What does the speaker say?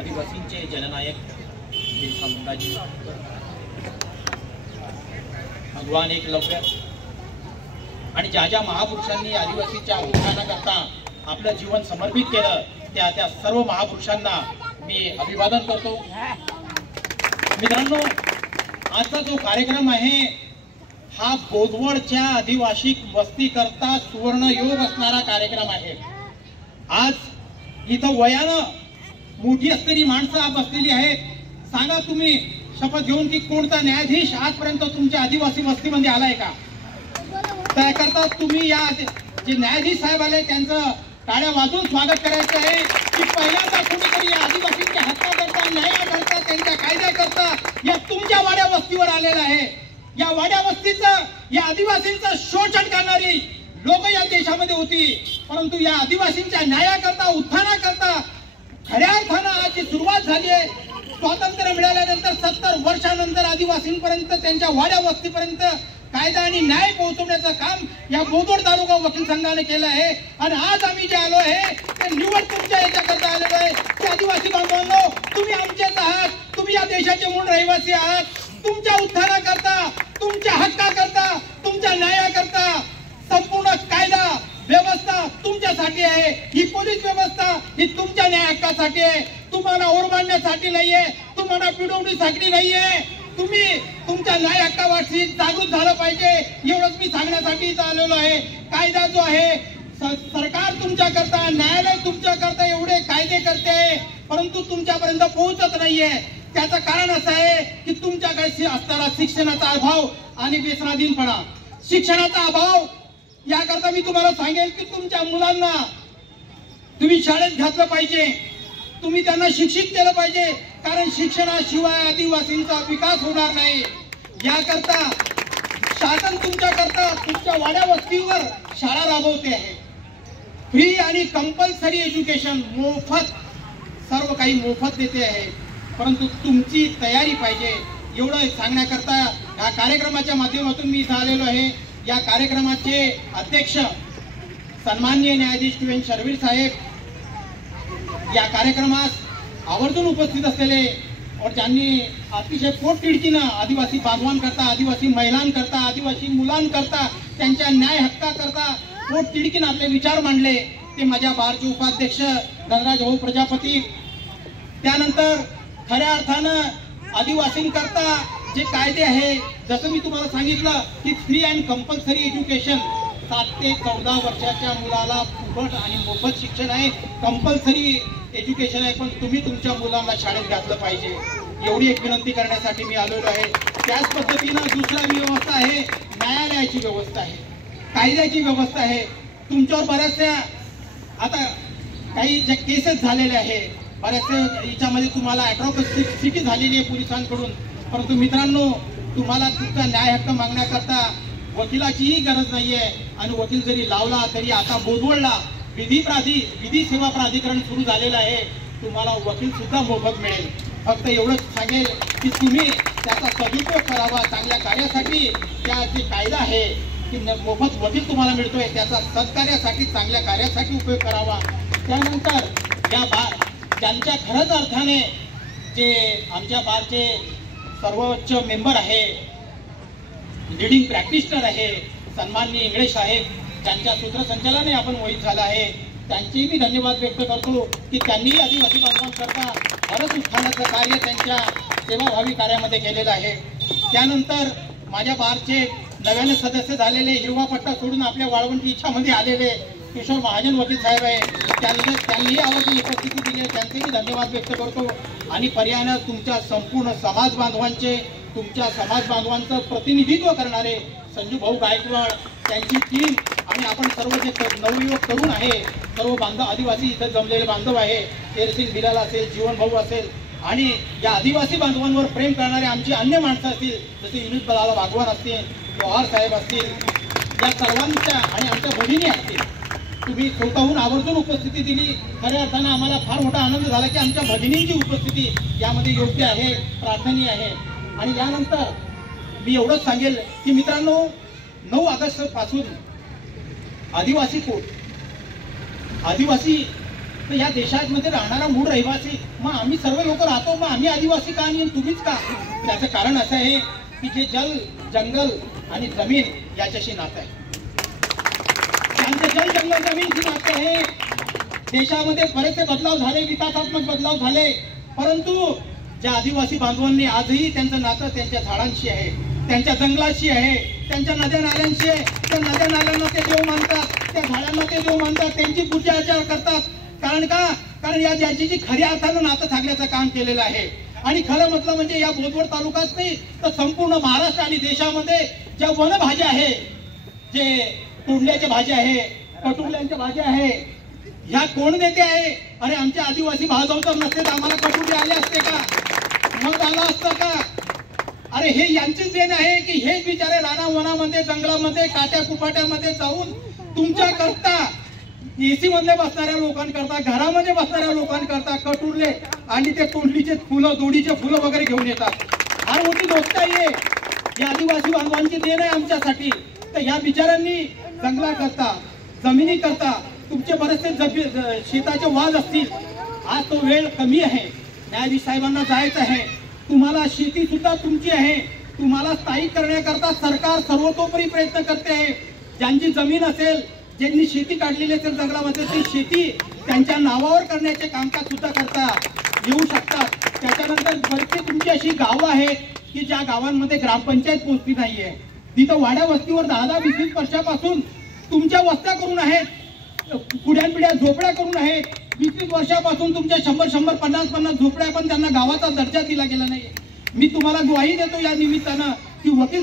आदिवासींचे जननायक बिरसा मुंडाजी, भगवान एकलव्य आणि ज्या ज्या महापुरुषांनी आदिवासीच्या उत्थानाकरता आपलं जीवन समर्पित केलं त्या सर्व महापुरुषांना मी अभिवादन करतो। मित्रांनो, आजचा जो कार्यक्रम आहे हा बोदवडच्या आदिवासी वस्ती करता सुवर्ण योग असणारा कार्यक्रम आहे। आज इथं वयानं मोठी असलेली माणसं बसलेली आहेत। सांगा तुम्ही शपथ घेऊन की कोणता न्यायाधीश आजपर्यंत तुमच्या आदिवासी वस्तीमध्ये आलाय का? त्याकरता तुम्ही या जे न्यायाधीश साहेब आले त्यांचं टाळ्या वाजवून स्वागत करायचं आहे की पहिल्यांदा कोणीतरी या आदिवासींच्या हक्काकरता, न्यायाकरता, त्यांच्या कायद्याकरता या तुमच्या वाड्या वस्तीवर आलेला आहे। या वाड्या वस्तीचं, या आदिवासींचं शोषण करणारी लोक या देशामध्ये होती, परंतु या आदिवासींच्या न्यायाकरता, उत्थानाकरता खऱ्या अर्थानं आज जी सुरुवात झाली आहे, स्वातंत्र्य मिळाल्यानंतर 70 वर्षानंतर आदिवासींपर्यंत, त्यांच्या वाड्या वस्तीपर्यंत कायदा आणि न्याय पोहोचवण्याचं काम या बोदवड तालुका वकील संघाने केलं आहे। आणि आज आम्ही जे आलो आहे ते निवड तुमच्या याच्याकरता आलेलो आहे की आदिवासी बांधवांनो, तुम्ही आमचेच आहात, तुम्ही या देशाचे मूळ रहिवासी आहात। तुमच्या उत्थानाकरता, तुमच्या हक्काकरता, तुमच्या न्यायाकरता संपूर्ण कायदा व्यवस्था तुमच्यासाठी आहे। ही पोलीस व्यवस्था ही तुमच्या न्याय हक्कासाठी आहे, तुम्हाला ओरबाडण्यासाठी नाहीये, तुम्हाला पिडवणीसाठी नाहीये। तुम्ही तुमच्या न्याय हक्कावरती जागृत झालं पाहिजे, एवढंच मी सांगण्यासाठी इथं आलेलो आहे। कायदा जो आहे, सरकार तुमच्याकरता, न्यायालय तुमच्याकरता एवढे कायदे करते आहे, परंतु तुमच्यापर्यंत पोहोचत नाहीये। त्याचं कारण असं आहे की तुमच्याकडे असणारा शिक्षणाचा अभाव आणि व्यसनाधीनपणा। शिक्षणाचा अभाव याकरता मी तुम्हाला सांगेल की तुमच्या मुलांना तुम्ही शाळेत घातलं पाहिजे, तुम्ही त्यांना शिक्षित केलं पाहिजे, कारण शिक्षणाशिवाय आदिवासींचा विकास होणार नाही। याकरता शासन तुमच्याकरता तुमच्या वाड्या वस्तीवर शाळा राबवते आहे। फ्री आणि कंपल्सरी एज्युकेशन, मोफत, सर्व काही मोफत देते आहे, परंतु तुमची तयारी पाहिजे। एवढं सांगण्याकरता या कार्यक्रमाच्या माध्यमातून मी इथं आलेलो आहे। या कार्यक्रमाचे अध्यक्ष सन्माननीय न्यायाधीश टी.एन. शर्वीर साहेब, या कार्यक्रमास आवर्जून उपस्थित असलेले और ज्यांनी अतिशय पोटतिडकीनं आदिवासी बांधवांकरता, आदिवासी महिलांकरता, आदिवासी मुलांकरता, त्यांच्या न्याय हक्काकरता पोटतिडकीनं आपले विचार मांडले, ते माझ्या बारचे उपाध्यक्ष धनराज भाऊ प्रजापती। त्यानंतर खऱ्या अर्थानं आदिवासींकरता जे कायदे आहे, जसं मी तुम्हाला सांगितलं की फ्री अँड कंपल्सरी एज्युकेशन, 7 ते 14 वर्षाच्या मुलाला फुकट आणि मोफत शिक्षण आहे, कंपल्सरी एज्युकेशन आहे, पण तुम्ही तुमच्या मुलांना शाळेत घातलं पाहिजे, एवढी एक विनंती करण्यासाठी मी आलेलो आहे। त्याच पद्धतीनं दुसरा व्यवस्था आहे, न्यायालयाची व्यवस्था आहे, कायद्याची व्यवस्था आहे। तुमच्यावर बऱ्याचशा आता काही ज्या केसेस झालेल्या आहे, बऱ्याचशा याच्यामध्ये तुम्हाला ॲट्रॉसिटी झालेली आहे पोलिसांकडून, परंतु मित्रांनो, तुम्हाला तुमचा न्याय हक्क मागण्याकरता वकिलाचीही गरज नाहीये। आणि वकील जरी लावला तरी आता बोदवडला विधी सेवा प्राधिकरण सुरू झालेलं आहे, तुम्हाला वकील सुद्धा मोफत मिळेल। फक्त एवढंच सांगेल की तुम्ही त्याचा सदुपयोग करावा चांगल्या कार्यासाठी। त्या जे कायदा आहे की मोफत वकील तुम्हाला मिळतोय, त्याचा सत्कार्यासाठी, चांगल्या कार्यासाठी उपयोग करावा। त्यानंतर या ज्यांच्या खरंच अर्थाने जे आमच्या बारचे सर्वोच्च मेंबर आहे, लीडिंग प्रॅक्टिशनर आहे, सन्माननीय इंगळे साहेब, ज्यांच्या सूत्रसंचालनाने आपण मोहित झाला आहे, त्यांचेही मी धन्यवाद व्यक्त करतो की त्यांनी आदिवासी बांधवांकरता बरंच उत्थानाचं कार्य त्यांच्या सेवाभावी कार्यामध्ये केलेलं आहे। त्यानंतर माझ्या बारचे नव्याने सदस्य झालेले, हिरवा पट्टा सोडून आपल्या वाळवंटी इच्छामध्ये आलेले किशोर महाजन वकील साहेब आहे, त्यांनीही आवर्जून उपस्थिती दिली आहे, त्यांचेही धन्यवाद व्यक्त करतो। आणि पर्यायानं तुमच्या संपूर्ण समाज बांधवांचे, तुमच्या समाज बांधवांचं प्रतिनिधित्व करणारे संजू भाऊ गायकवाड, त्यांची टीम आणि आपण सर्व जे नवयुवक तरुण आहे, सर्व बांधव आदिवासी इथं जमलेले बांधव आहे, शेरसिंग बिलाल असेल, जीवन भाऊ असेल, आणि या आदिवासी बांधवांवर प्रेम करणारे आमची अन्य माणसं असतील, जसे युनिट बलाला वाघवान असतील, पवार साहेब असतील, या सर्वांच्या आणि आमच्या भगिनी असतील, तुम्ही स्वतःहून आवर्जून उपस्थिती दिली। खऱ्या अर्थानं आम्हाला फार मोठा आनंद झाला की आमच्या भगिनींची उपस्थिती यामध्ये योग्य आहे, प्रार्थनीय आहे। आणि यानंतर मी एवढंच सांगेल की मित्रांनो, 9 ऑगस्ट पासून आदिवासी कोर्ट, आदिवासी तर या देशामध्ये राहणारा मूळ रहिवासी, मग आम्ही सर्व लोक राहतो, मग आम्ही आदिवासी का आणि तुम्हीच का? त्याचं कारण असं आहे की जे जल, जंगल आणि जमीन याच्याशी नातं आहे. त्यांचं जल, जंगल, जमीनशी नातं आहे. देशामध्ये बरेचसे बदलाव झाले, विकासात्मक बदलाव झाले, परंतु ज्या आदिवासी बांधवांनी आजही त्यांचं नातं त्यांच्या झाडांशी आहे, त्यांच्या जंगलाशी आहे, त्यांच्या नद्या नाल्यांशी आहे. त्या नद्या नाल्यांना ते देव मानतात, त्या झाडांना ते देव मानतात, त्यांची पूजा अर्चा करतात. कारण का? कारण या ज्यांची खऱ्या अर्थानं नातं थांबण्याचं काम केलेलं आहे. आणि खरं म्हटलं म्हणजे या बोदवड तालुकाच नाही तर संपूर्ण महाराष्ट्र आणि देशामध्ये ज्या वनभाज्या आहे, जे तोंडल्याच्या भाज्या आहे, कटुरल्यांच्या भाज्या आहे, ह्या कोण देते आहे? अरे आमच्या आदिवासी भाजवतर नसते तर आम्हाला कटुरे आले असते का? मग आला असतं का? अरे हे यांचीच देण आहे की हेच बिचारे रानावनामध्ये, जंगलामध्ये, काट्या कुपाट्यामध्ये जाऊन तुमच्या करता, एसी मध्ये बसणाऱ्या लोकांकरता, घरामध्ये बसणाऱ्या लोकांकरता कटुरले आणि ते तोंडलीचे फुलं, दोडीचे फुलं वगैरे घेऊन येतात. फार मोठी गोष्ट आहे. या आदिवासी बांधवांची देण आहे आमच्यासाठी. तर या बिचारांनी जंगलाकरता, जमिनीकरता तुमचे बरेचसे शेताचे वाद असतील. आज तो वेळ कमी आहे, न्यायाधीश साहेबांना जायचं आहे. तुम्हाला शेती सुद्धा तुमची आहे, तुम्हाला स्थायिक करण्याकरता सरकार सर्वतोपरी प्रयत्न करते आहे. ज्यांची जमीन असेल, ज्यांनी शेती काढलेली असेल जंगलामध्ये, ती शेती त्यांच्या नावावर करण्याचे कामकाज सुद्धा करता येऊ शकतात. त्याच्यानंतर बरेचसे तुमची अशी गावं आहेत की ज्या गावांमध्ये ग्रामपंचायत पोहोचली नाहीये. तिथं वाड्या वस्तीवर 10-20 वर्षापासून तुमच्या वस्त्या करून आहेत, पुढ्यानपिढ्या झोपड्या करून आहेत. 20 वर्षापासून तुमच्या 100-100, 50-50 झोपड्या, पण त्यांना गावाचा दर्जा दिला गेला नाही. मी तुम्हाला ग्वाही देतो या निमित्तानं की वकील